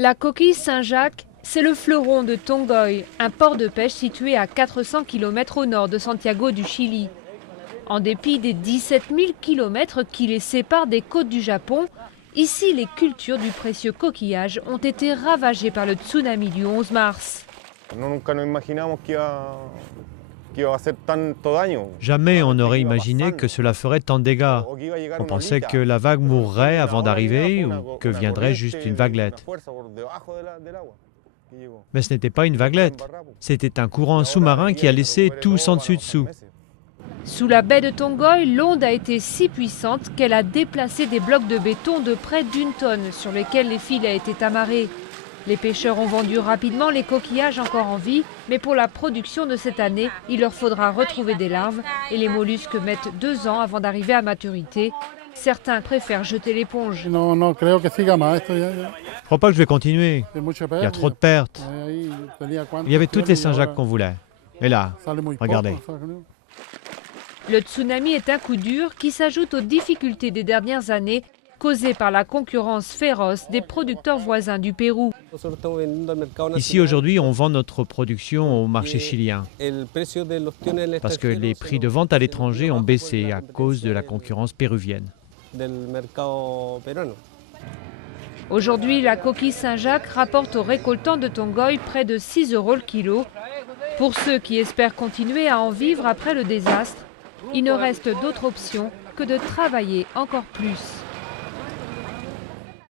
La coquille Saint-Jacques, c'est le fleuron de Tongoy, un port de pêche situé à 400 km au nord de Santiago du Chili. En dépit des 17 000 km qui les séparent des côtes du Japon, ici les cultures du précieux coquillage ont été ravagées par le tsunami du 11 mars. Jamais on n'aurait imaginé que cela ferait tant de dégâts. On pensait que la vague mourrait avant d'arriver ou que viendrait juste une vaguelette. Mais ce n'était pas une vaguelette. C'était un courant sous-marin qui a laissé tout sans dessus-dessous. Sous la baie de Tongoy, l'onde a été si puissante qu'elle a déplacé des blocs de béton de près d'1 tonne sur lesquels les filets étaient amarrés. Les pêcheurs ont vendu rapidement les coquillages encore en vie, mais pour la production de cette année, il leur faudra retrouver des larves et les mollusques mettent 2 ans avant d'arriver à maturité. Certains préfèrent jeter l'éponge. Je ne crois pas que je vais continuer. Il y a trop de pertes. Il y avait toutes les Saint-Jacques qu'on voulait. Et là, regardez. Le tsunami est un coup dur qui s'ajoute aux difficultés des dernières années causées par la concurrence féroce des producteurs voisins du Pérou. Ici, aujourd'hui, on vend notre production au marché chilien parce que les prix de vente à l'étranger ont baissé à cause de la concurrence péruvienne. Aujourd'hui, la coquille Saint-Jacques rapporte aux récoltants de Tongoy près de 6 € le kilo. Pour ceux qui espèrent continuer à en vivre après le désastre, il ne reste d'autre option que de travailler encore plus.